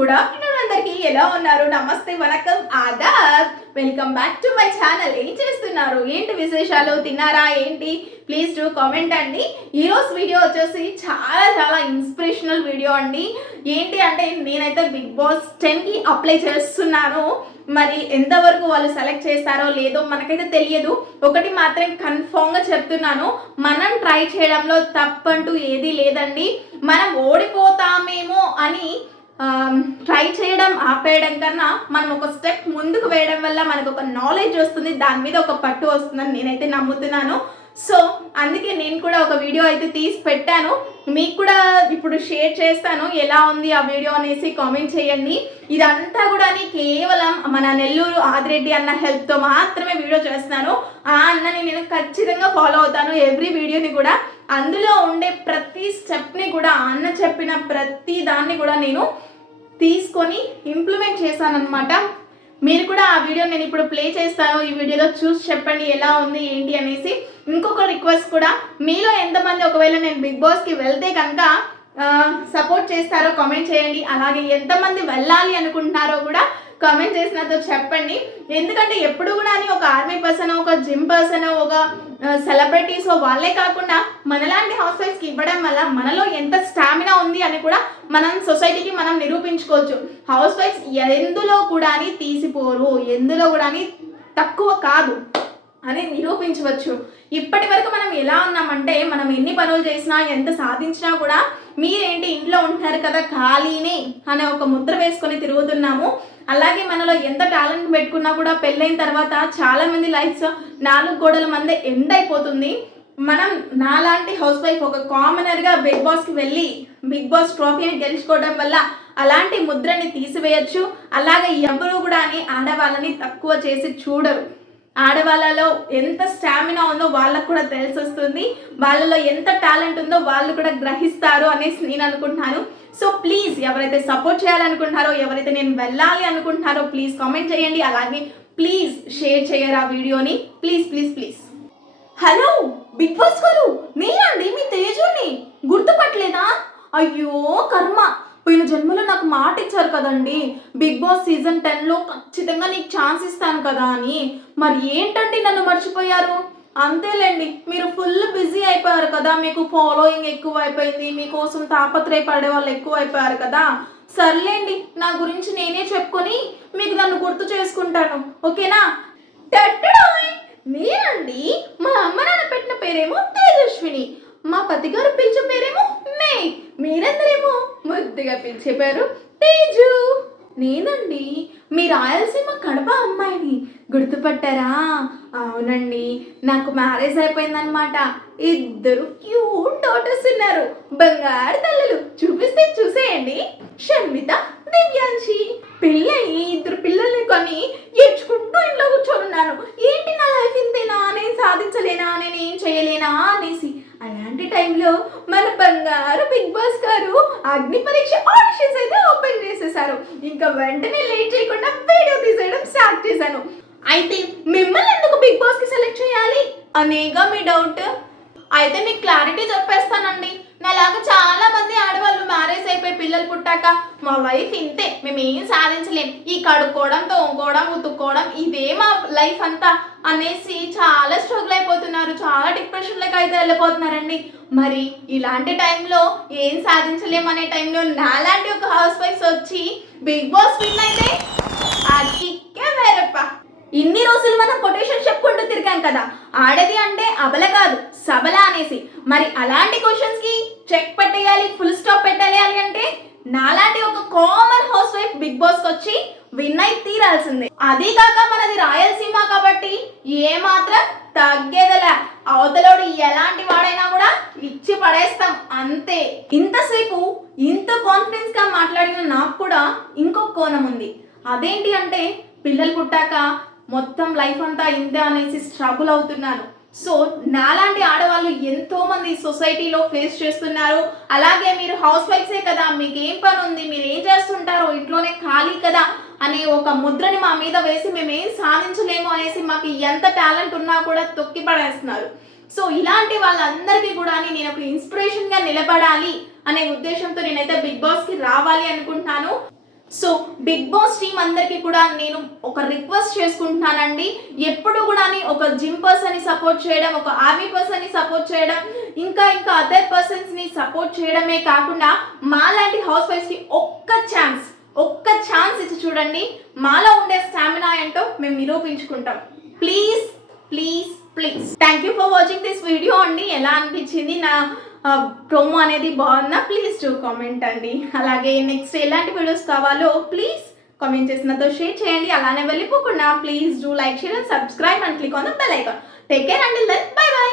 Good afternoon అందరికి ఎలా ఉన్నారు? నమస్తే, వనకం, ఆదాబ్. Welcome back to my channel. ఏం చేస్తున్నారు? ఏంటి విశేషాలు? తిన్నారా? ఏంటి? ప్లీజ్ డూ కామెంట్ అండి. ఈరోజు వీడియో వచ్చేసి చాలా ఇన్స్పిరేషనల్ వీడియో అండి. ఏంటి అంటే నేనైతే బిగ్ బాస్ 10కి అప్లై చేస్తున్నాను. మరి ఎంతవరకు వాళ్ళు సెలెక్ట్ చేస్తారో లేదో మనకైతే తెలియదు. ఒకటి మాత్రం కన్ఫామ్గా చెప్తున్నాను, మనం ట్రై చేయడంలో తప్పంటూ ఏది లేదండి. మనం ఓడిపోతామేమో అని ట్రై చేయడం ఆపేయడం కన్నా మనం ఒక స్టెప్ ముందుకు వేయడం వల్ల మనకు ఒక నాలెడ్జ్ వస్తుంది, దాని మీద ఒక పట్టు వస్తుందని నేనైతే నమ్ముతున్నాను. సో అందుకే నేను కూడా ఒక వీడియో అయితే తీసి పెట్టాను, మీకు కూడా ఇప్పుడు షేర్ చేస్తాను. ఎలా ఉంది ఆ వీడియో అనేసి కామెంట్ చేయండి. ఇదంతా కూడా కేవలం మన నెల్లూరు ఆదిరెడ్డి అన్న హెల్ప్తో మాత్రమే వీడియో చేస్తున్నాను. ఆ అన్నని నేను ఖచ్చితంగా ఫాలో అవుతాను, ఎవ్రీ వీడియోని కూడా. అందులో ఉండే ప్రతి స్టెప్ని కూడా, అన్న చెప్పిన ప్రతి దాన్ని కూడా నేను తీసుకొని ఇంప్లిమెంట్ చేశానన్నమాట. మీరు కూడా ఆ వీడియో నేను ఇప్పుడు ప్లే చేస్తాను, ఈ వీడియోలో చూసి చెప్పండి ఎలా ఉంది ఏంటి అనేసి. ఇంకొక రిక్వెస్ట్ కూడా, మీలో ఎంతమంది ఒకవేళ నేను బిగ్ బాస్కి వెళ్తే కనుక సపోర్ట్ చేస్తారో కామెంట్ చేయండి. అలాగే ఎంతమంది వెళ్ళాలి అనుకుంటున్నారో కూడా కామెంట్ చేసినతో చెప్పండి. ఎందుకంటే ఎప్పుడు కూడా ఒక ఆర్మీ పర్సన్, ఒక జిమ్ పర్సన్, ఒక సెలబ్రిటీస్ వాళ్ళే కాకుండా మనలాంటి హౌస్ వైఫ్స్కి ఇవ్వడం వల్ల మనలో ఎంత స్టామినా ఉంది అని కూడా మనం సొసైటీకి మనం నిరూపించుకోవచ్చు. హౌస్ వైఫ్స్ ఎందులో కూడా తీసిపోరు, ఎందులో కూడా తక్కువ కాదు అని నిరూపించవచ్చు. ఇప్పటి వరకు మనం ఎలా ఉన్నామంటే, మనం ఎన్ని పనులు చేసినా ఎంత సాధించినా కూడా మీరేంటి ఇంట్లో ఉంటున్నారు కదా ఖాళీనే అనే ఒక ముద్ర వేసుకొని తిరుగుతున్నాము. అలాగే మనలో ఎంత టాలెంట్ పెట్టుకున్నా కూడా పెళ్ళైన తర్వాత చాలామంది లైఫ్స్ 4 గోడల మందే ఎండ్ అయిపోతుంది. మనం నాలాంటి హౌస్ వైఫ్ ఒక కామనర్గా బిగ్ బాస్కి వెళ్ళి బిగ్ బాస్ ట్రోఫీని గెలుచుకోవడం వల్ల అలాంటి ముద్రని తీసివేయచ్చు. అలాగే ఎవరు కూడా ఆడవాళ్ళని తక్కువ చేసి చూడరు. ఆడవాళ్ళలో ఎంత స్టామినా ఉందో వాళ్ళకు కూడా తెలిసి వస్తుంది, వాళ్ళలో ఎంత టాలెంట్ ఉందో వాళ్ళు కూడా గ్రహిస్తారు అనేసి నేను అనుకుంటున్నాను. సో ప్లీజ్ ఎవరైతే సపోర్ట్ చేయాలనుకుంటున్నారో, ఎవరైతే నేను వెళ్ళాలి అనుకుంటున్నారో ప్లీజ్ కామెంట్ చేయండి. అలాగే ప్లీజ్ షేర్ చేయరు ఆ వీడియోని, ప్లీజ్. హలో బిగ్ బాస్ గారు, నేనండి మీ తేజుని, గుర్తుపట్టలేదా? అయ్యో కర్మ, పోయిన జన్మలో నాకు మాట ఇచ్చారు కదండి, బిగ్ బాస్ సీజన్ 10లో ఖచ్చితంగా నీకు ఛాన్స్ ఇస్తాను కదా అని. మరి ఏంటంటే నన్ను మర్చిపోయారు? అంతేలేండి, మీరు ఫుల్ బిజీ అయిపోయారు కదా, మీకు ఫాలోయింగ్ ఎక్కువ అయిపోయింది, మీకోసం తాపత్రయపడే వాళ్ళు ఎక్కువ అయిపోయారు కదా. సర్లేండి, నా గురించి నేనే చెప్పుకొని మీకు నన్ను గుర్తు చేసుకుంటాను, ఓకేనా? నేనండి, మా అమ్మ నాన్న పెట్టిన పేరేమో తేజస్విని, మా పతిగారు పిలిచే పేరేమో మే, మీరందరేమో ముద్దుగా పిలిచే పేరు తేజు. నేనండి, మీ రాయలసీమ కడప అమ్మాయిని, గుర్తుపట్టారా? అవునండి, నాకు మ్యారేజ్ అయిపోయిందనమాట. 2 క్యూట్ డాటర్స్ ఉన్నారు, బంగారు తల్లులు. చూపిస్తే చూసేయండి, షమ్మిత, దివ్యాంశి. పెళ్ళయి 2 పిల్లల్ని కొని ఏడ్చుకుంటూ ఇంట్లో కూర్చొనున్నాను. ఏంటి నా లైఫ్ ఇంతేనా, నేను సాధించలేనా, నేను ఏం చేయలేనా అనేసి. అలాంటి టైంలో మన బంగారు బిగ్ బాస్ గారు అగ్ని పరీక్ష ఆడిషన్స్ అయితే ఓపెన్ చేసేసారు. ఇంకా వెంటనే లేట్ చేయకుండా వీడియో తీసేయడం స్టార్ట్ చేశాను. అయితే మిమ్మల్ని ఎందుకు బిగ్ బాస్కి సెలెక్ట్ చేయాలి అనేగా మీ డౌట్. అయితే మీకు క్లారిటీ చెప్పేస్తానండి. నాలాగా చాలా మంది ఆడవాళ్ళు మ్యారేజ్ అయిపోయి పిల్లలు పుట్టాక మా వైఫ్ ఇంతే, మేము ఏం సాధించలేం, ఈ కడుక్కోవడం, తోముకోవడం, ఉతుక్కోవడం, ఇదే మా లైఫ్ అంతా అనేసి చాలా స్ట్రగుల్ అయిపోతున్నారు, చాలా డిప్రెషన్లోకి అయితే వెళ్ళిపోతున్నారండి. మరి ఇలాంటి టైంలో ఏం సాధించలేమనే టైంలో నాలాంటి ఒక హౌస్ వైఫ్స్ వచ్చి బిగ్ బాస్ విన్ అయితే ఆ కిక్కే వేరప్ప. ఇన్ని రోజులు మనం కొటేషన్ చెప్పుకుంటూ తిరిగాం కదా, ఆడది అంటే అబల కాదు సబల అనేసి. మరి అలాంటి క్వశ్చన్స్కి చెక్ పెట్టేయాలి, ఫుల్ స్టాప్ పెట్టాలి అంటే నాలాంటి ఒక కామన్ హౌస్ వైఫ్ బిగ్ బాస్కి వచ్చి విన్ అయి తీరాల్సిందే. అదే కాక మనది రాయలసీమ కాబట్టి ఏ మాత్రం తగ్గేదలే, అవతలోడు ఎలాంటి వాడైనా కూడా ఇచ్చి పడేస్తాం అంతే. ఇంతసేపు ఇంత కాన్ఫిడెన్స్ గా మాట్లాడిన నాకు కూడా ఇంకొక కోణం ఉంది. అదేంటి అంటే, పిల్లలు పుట్టాక మొత్తం లైఫ్ అంతా ఇంతే అనేసి స్ట్రగుల్ అవుతున్నాను. సో నాలాంటి ఆడవాళ్ళు ఎంతో మంది సొసైటీలో ఫేస్ చేస్తున్నారు. అలాగే మీరు హౌస్ వైఫ్సే కదా, మీకు ఏం పని ఉంది, మీరు ఏం చేస్తుంటారో, ఇంట్లోనే ఖాళీ కదా అనే ఒక ముద్రని మా మీద వేసి మేము ఏం సాధించలేము అనేసి మాకు ఎంత టాలెంట్ ఉన్నా కూడా తొక్కి పడేస్తున్నారు. సో ఇలాంటి వాళ్ళందరికీ కూడా నేను ఒక ఇన్స్పిరేషన్గా నిలబడాలి అనే ఉద్దేశంతో నేనైతే బిగ్ బాస్కి రావాలి అనుకుంటున్నాను. సో బిగ్ బాస్ టీమ్ అందరికీ కూడా నేను ఒక రిక్వెస్ట్ చేసుకుంటున్నానండి. ఎప్పుడు కూడా ఒక జిమ్ పర్సన్ని సపోర్ట్ చేయడం, ఒక ఆర్మీ పర్సన్ని సపోర్ట్ చేయడం, ఇంకా అదర్ పర్సన్స్ని సపోర్ట్ చేయడమే కాకుండా మాలాంటి హౌస్ వైఫ్స్కి ఒక్క ఛాన్స్ ఇచ్చి చూడండి. మాలో ఉండే స్టామినా ఏంటో మేము నిరూపించుకుంటాం. Please please please. Thank you for watching this video అండి. ఎలా అనిపించింది నా ప్రోమో అనేది? బాగుందా? ప్లీజ్ టు కామెంట్ అండి. అలాగే నెక్స్ట్ ఎలాంటి వీడియోస్ కావాలో ప్లీజ్ కామెంట్ చేసి నాతో షేర్ చేయండి. అలానే వెళ్ళిపోకుండా please do like, share and subscribe and click on the bell icon. Take care అండి. Bye by.